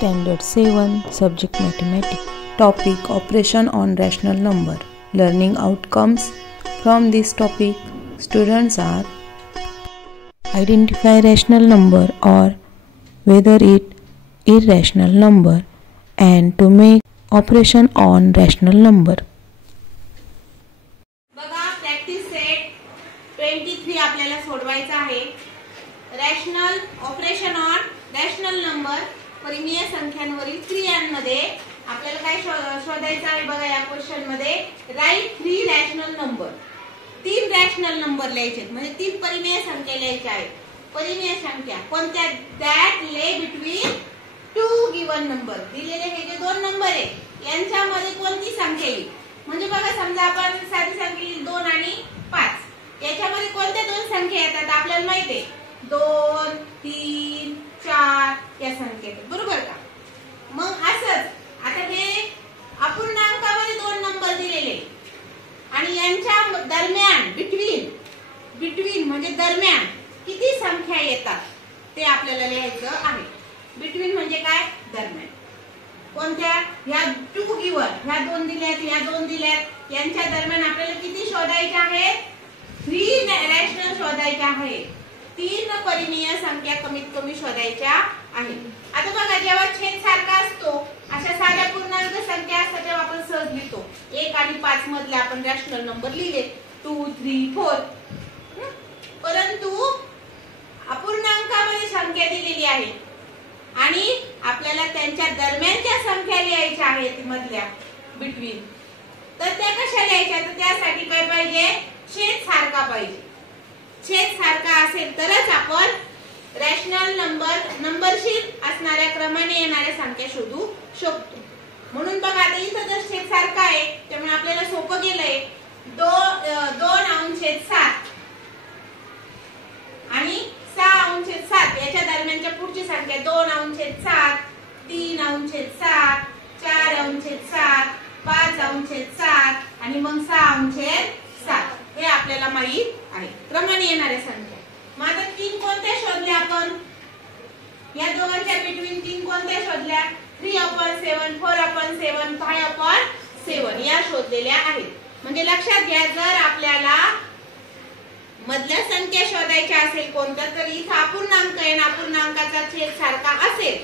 Standard 7, Subject Mathematics. Topic: Operation on rational number. Learning outcomes from this topic. Students are: identify rational number or whether it irrational number, and to make operation on rational number. बघा, practice set 23 आपल्याला सोडवायचा आहे. Rational operation on rational number, परिमेय संख्यांवरील क्रियांमध्ये आपल्याला काय शोधायचं आहे. बघा, या क्वेश्चन मध्ये write 3 rational number, 3 rational number लिहायचे, म्हणजे 3 परिमेय संख्या लिहायच्या आहेत. परिमेय संख्या कोणत्या? दॅट ले बिटवीन 2 गिवन नंबर. दिलेले हे जे 2 नंबर आहे यांच्यामध्ये कोणती संख्या येईल. म्हणजे बघा, समजा आपण साधी संख्या लिहिली 2 आणि 5, याच्यामध्ये कोणत्या 2 संख्या येतात आपल्याला माहिती आहे. 2, 3, 4 या संख्या येतात, बरोबर का. मग असंच आता हे अपूर्णांकामध्ये 2 नंबर दिलेले आणि यांच्या दरम्यान बिटवीन म्हणजे दरम्यान किती संख्या येतात ते आपल्याला लिहायचं आहे. बिटवीन म्हणजे काय? दरम्यान. कोणत्या? ह्या 2 गिवन, ह्या 2 दिल्यात, ह्या 2 दिल्यात, यांच्या दरम्यान आपल्याला किती शोधायचे आहेत? 3 रॅशनल शोधायचे आहेत. 3 परिमेय संख्या कमीत कमी शोधायच्या आहेत. आता बघा, जेव्हा छेद सारखा असतो, अशा साध्या पूर्णांक संख्या असतात तेव्हा आपण सहज लिहितो. 1 आणि 5 मधले आपण रॅशनल नंबर लिहिले 2, 3, 4. परंतु अपूर्णांकामध्ये संख्या दिलेली आहे आणि आपल्याला त्यांच्या दरम्यानच्या संख्या लिहायच्या आहेत मधल्या, बिटवीन. तर त्या कशा लिहायच्या? तर त्यासाठी काय पाहिजे? छेद सारखा पाहिजे. छेद सारखा असेल तरच आपण रॅशनल नंबरशीर असणाऱ्या क्रमाने येणाऱ्या संख्या शोधू शकतो. म्हणून बघा, आता इथं जर छेद सारखा आहे त्यामुळे आपल्याला सोपं गेलंय. 2/7 आणि 6/7 याच्या दरम्यानच्या पुढची संख्या 2/7, 3/7, 4/7, 5/7 आणि मग 6/7. हे आपल्याला माहित आहे क्रमाने येणाऱ्या संख्या. मग आता 3 कोणत्या शोधल्या आपण? या दोघांच्या बिटवीन 3 कोणत्या शोधल्या? 3/7, 4/7, 5/7 या शोधलेल्या आहेत. म्हणजे लक्षात घ्या, जर आपल्याला मधल्या संख्या शोधायच्या असेल कोणतं, तर इथं अपूर्णांक आहे, अपूर्णांकाचा छेद सारखा असेल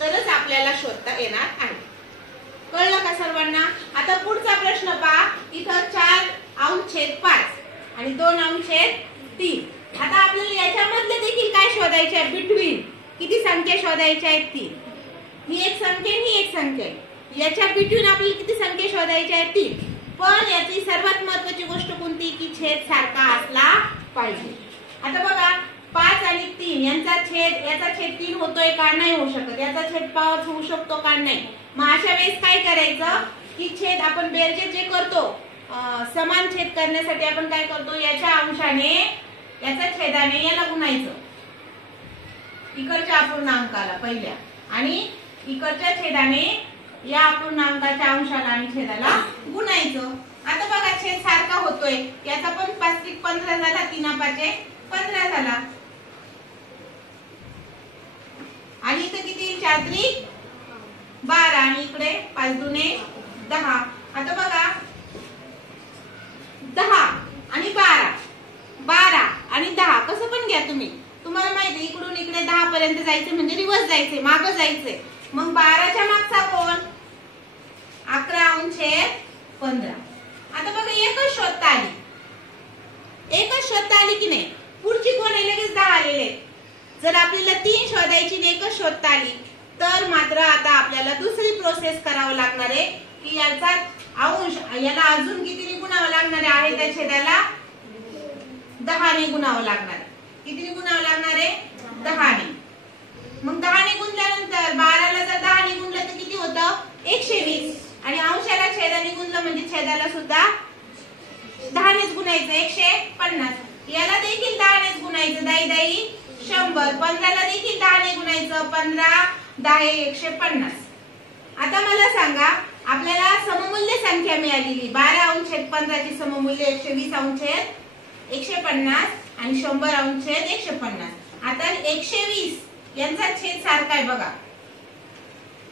तरच आपल्याला शोधता येणार आहे. कळलं का सर्वांना? आता पुढचा प्रश्न पहा. इथं 4/5 आणि 2/3. आता आपल्याला याच्यामधले देखील काय शोधायचे आहे? बिटवीन किती संख्या शोधायच्या आहेत? 3. ही एक संख्या, ही एक संख्या. याच्या बिटवीन आपल्याला किती संख्या शोधायच्या आहेत? 3. पण याची सर्वात महत्त्वाची गोष्ट कोणती? की छेद सारखा असला पाहिजे. आता बघा, 5 आणि 3 याचा छेद 3 होतोय का? नाही होऊ शकत. याचा छेद 5 होऊ शकतो का? नाही. मग अशा वेळेस काय करायचं? की छेद आपण बेरजेत जे करतो, समान छेद करण्यासाठी आपण काय करतो? याच्या अंशाने, याच्या छेदाने याला गुणायचं, इकडच्या अपूर्णांकाला पहिल्या, आणि इकडच्या छेदाने या अपूर्णांकाच्या अंशाला आणि छेदाला गुणायचं. आता बघा, छेद सारखा होतोय. याचा पण 5 × 15 झाला, 3/5 15 झाला. आणि इथे किती? 4 × 12 आणि इकडे 5 × 2 = 10. आता बघा, 10 आणि 12 आणि 10 कसं पण घ्या तुम्ही. तुम्हाला माहिती इकडून इकडे 10 पर्यंत जायचे म्हणजे रिवर्स जायचे, मागं जायचे. मग 12च्या मागचा कोण? 11/15. आता बघा, एकच शोधता आली की नाही? पुढची कोण आहे? लगेच 10 आलेले. जर आपल्याला 3 शोधायची आणि एकच शोधता आली तर मात्र आता आपल्याला दुसरी प्रोसेस करावं लागणार आहे, की याचा अंश याला अजून कितीने गुणावं लागणार आहे? त्या छेदाला 10ने गुणावं लागणार आहे. कितीने गुणावं लागणार आहे? 10ने. मग 10ने गुणल्यानंतर 12ला जर 10ने गुणलं तर किती होतं? 120. आणि अंशाला छेदाने गुणलं म्हणजे छेदाला सुद्धा 10नेच गुणायचं, 150. याला देखील 10नेच गुणायचं, 10 100. 15ला देखील 10ने गुणायचं, 15 10 150. आता मला सांगा, आपल्याला सममूल्य संख्या मिळालेली 12/15 ची सममूल्य 120/150 आणि 100/150. आता 120 यांचा छेद सारखा आहे बघा.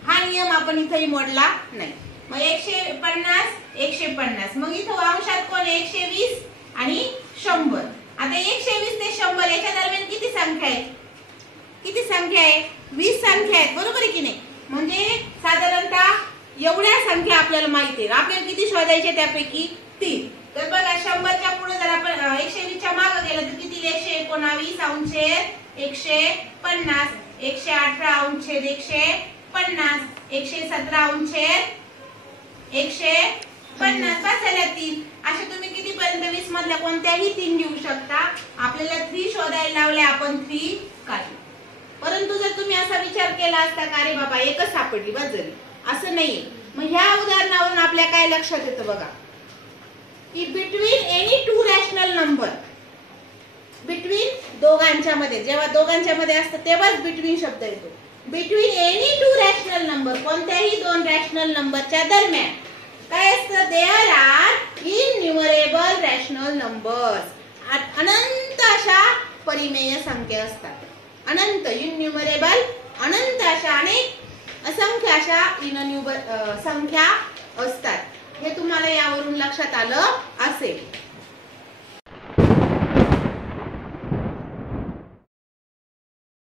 हा नियम आपण इथेही मोडला नाही. मग 150 150, मग इथं अंशात कोण 120 आणि 100. आता 120 ते 100 याच्या दरम्यान किती संख्या आहे? किती संख्या आहे? 20 संख्या आहेत, बरोबर आहे की नाही? म्हणजे साधारणतः एवढ्या संख्या आपल्याला माहिती आहे. आपल्याला किती शोधायचे? त्यापैकी 3. तर बघा 100च्या पुढे जर आपण 120च्या मागे गेलं तर किती? 119 अंशछेद 150, 118 अंशछेद 150, 117 अंशछेद 150. बसायला 3. असे तुम्ही किती पर्यंत 20 मधल्या कोणत्याही 3 घेऊ शकता. आपल्याला 3 शोधायला लावले, आपण 3 काढली. परंतु जर तुम्ही असा विचार केला असता का अरे बाबा एकच सापडली बस झाली, असं नाहीये. मग ह्या उदाहरणावरून आपल्या काय लक्षात येतं बघा की between any 2 rational number, between दोघांच्या मध्ये, जेव्हा दोघांच्या मध्ये असतं तेव्हाच बिटवीन शब्द येतो. बिटवीन एनी 2 रॅशनल नंबर, कोणत्याही 2 रॅशनल नंबरच्या दरम्यान काय असतं? There are innumerable rational numbers. अनंत अशा परिमेय संख्या असतात. अनंत, इनन्युमरेबल, अनंत अशा अनेक असंख्य अशा संख्या असतात. हे तुम्हाला यावरून लक्षात आलं असेल.